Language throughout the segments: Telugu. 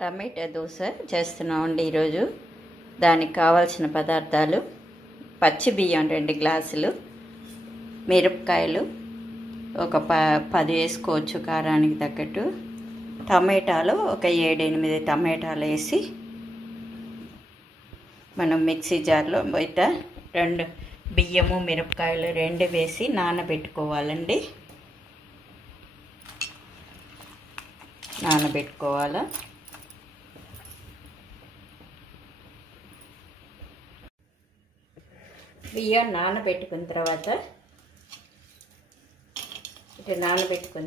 టమాటా దోశ చేస్తున్నామండి ఈరోజు. దానికి కావాల్సిన పదార్థాలు: పచ్చి బియ్యం 2 గ్లాసులు, మిరపకాయలు ఒక 10 వేసుకోవచ్చు కారానికి తగ్గట్టు, టమాటాలు ఒక 7-8 టమాటాలు వేసి మనం మిక్సీ జార్లో బయట 2 బియ్యము మిరపకాయలు 2 వేసి నానబెట్టుకోవాలండి. నానబెట్టుకోవాలా. బియ్యం నానబెట్టుకున్న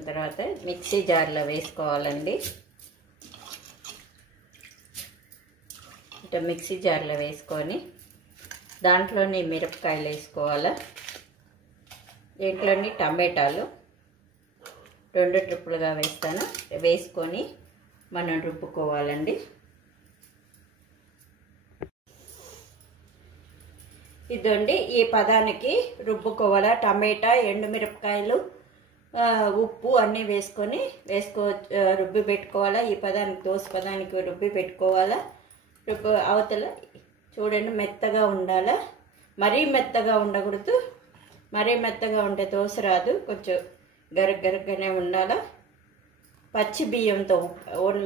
తర్వాత మిక్సీ జార్లో వేసుకోవాలండి. మిక్సీ జార్లో వేసుకొని దాంట్లోని మిరపకాయలు వేసుకోవాలా. దీంట్లోని టమాటాలు 2 ట్రిప్పులుగా వేసుకొని మనం రుబ్బుకోవాలండి. ఇదండి ఈ పదానికి రుబ్బుకోవాలా. టమాటా, ఎండుమిరపకాయలు, ఉప్పు అన్నీ రుబ్బి పెట్టుకోవాలా. ఈ పదానికి దోశ పదానికి రుబ్బి పెట్టుకోవాలా. అవతల చూడండి మెత్తగా ఉండాలా. మరీ మెత్తగా ఉండకూడదు. మరీ మెత్తగా ఉంటే దోశ రాదు. కొంచెం గరగరగానే ఉండాలా. పచ్చి బియ్యంతో,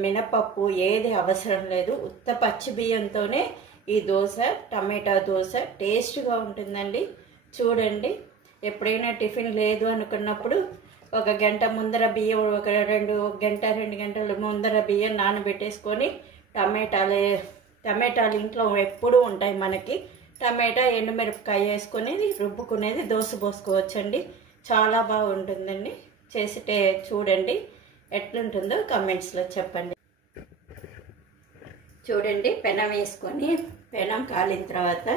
మినపప్పు ఏది అవసరం లేదు. ఉత్త పచ్చి బియ్యంతోనే ఈ దోశ, టమాటా దోశ టేస్ట్గా ఉంటుందండి. చూడండి, ఎప్పుడైనా టిఫిన్ లేదు అనుకున్నప్పుడు 1 గంట ముందర బియ్యం, 2 గంటల ముందర బియ్యం నానబెట్టేసుకొని టమాటాలు ఇంట్లో ఎప్పుడూ ఉంటాయి మనకి. టమాటా, ఎండుమిరపకాయ వేసుకొని రుబ్బుకునేది దోశ పోసుకోవచ్చండి. చాలా బాగుంటుందండి. చేసితే చూడండి, ఎట్లుంటుందో కామెంట్స్లో చెప్పండి. చూడండి, పెనం వేసుకొని పెనం కాలిన తర్వాత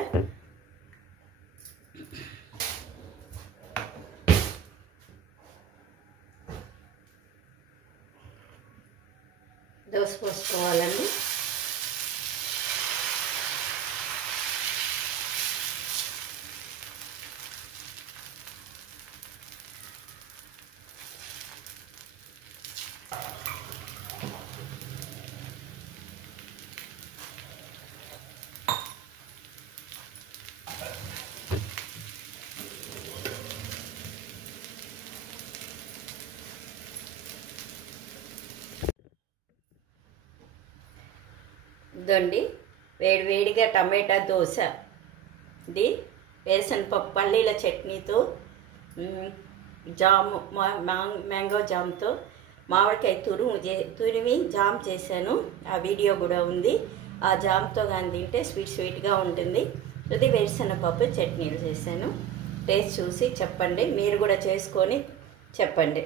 దోశ పోసుకోవాలండి. ఇదండి వేడివేడిగా టమాటా దోశ. ఇది వేరుశనగపప్పు పల్లీల చట్నీతో, జాము, మ్యాంగో జామ్తో, మామిడికాయ తురిమి జామ్ చేశాను. ఆ వీడియో కూడా ఉంది. ఆ జామ్తో కానీ తింటే స్వీట్గా ఉంటుంది. ఇది వేరుశనగపప్పు చట్నీలు చేశాను. టేస్ట్ చూసి చెప్పండి. మీరు కూడా చేసుకొని చెప్పండి.